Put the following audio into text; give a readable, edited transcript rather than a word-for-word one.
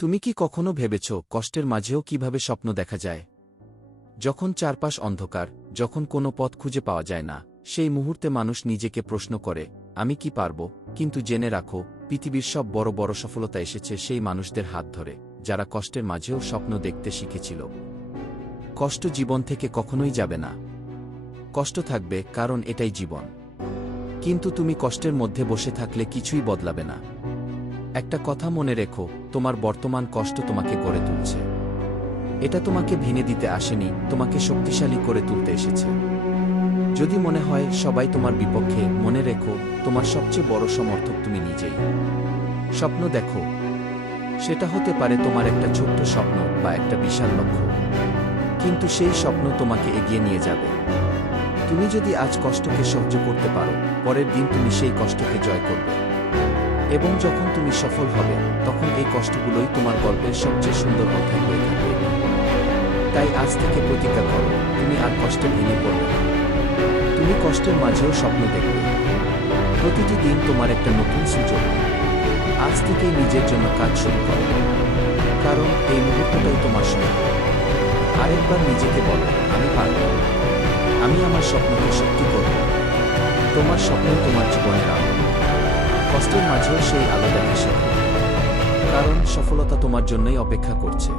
তুমি কি কখনো ভেবেছ কষ্টের মাঝেও কিভাবে স্বপ্ন দেখা যায়? যখন চারপাশ অন্ধকার, যখন কোনো পথ খুঁজে পাওয়া যায় না, সেই মুহূর্তে মানুষ নিজেকে প্রশ্ন করে, আমি কি পারব? কিন্তু জেনে রাখো, পৃথিবীর সব বড় বড় সফলতা এসেছে সেই মানুষদের হাত ধরে, যারা কষ্টের মাঝেও স্বপ্ন দেখতে শিখেছিল। কষ্ট জীবন থেকে কখনোই যাবে না। কষ্ট থাকবে, কারণ এটাই জীবন। কিন্তু তুমি কষ্টের মধ্যে বসে থাকলে কিছুই বদলাবে না। একটা কথা মনে রেখো, তোমার বর্তমান কষ্ট তোমাকে গড়ে তুলছে। এটা তোমাকে ভেঙে দিতে আসেনি, তোমাকে শক্তিশালী করে তুলতে এসেছে। যদি মনে হয় সবাই তোমার বিপক্ষে, মনে রেখো, তোমার সবচেয়ে বড় সমর্থক তুমি নিজেই। স্বপ্ন দেখো। সেটা হতে পারে তোমার একটা ছোট্ট স্বপ্ন বা একটা বিশাল লক্ষ্য। কিন্তু সেই স্বপ্ন তোমাকে এগিয়ে নিয়ে যাবে। তুমি যদি আজ কষ্টকে সহ্য করতে পারো, পরের দিন তুমি সেই কষ্টকে জয় করবে। এবং যখন তুমি সফল হবে, তখন এই কষ্টগুলোই তোমার গল্পের সবচেয়ে সুন্দর অধ্যায় হয়ে থাকবে। তাই আজ থেকে প্রতিজ্ঞা করো, তুমি আর কষ্টে ভেঙে পড়বে না। তুমি কষ্টের মাঝেও স্বপ্ন দেখবে। প্রতিটি দিন তোমার একটা নতুন সুযোগ। আজ থেকেই নিজের জন্য কাজ শুরু করো, কারণ এই মুহূর্তটাই তোমার সময়। আরেকবার নিজেকে বলো, আমি পারব। আমি আমার স্বপ্নকে সত্যি করব। তোমার স্বপ্নই তোমার জীবনের আলো। কষ্টের মাঝেও সেই আলো দেখা শেখো, কারণ সফলতা তোমার জন্যই অপেক্ষা করছে।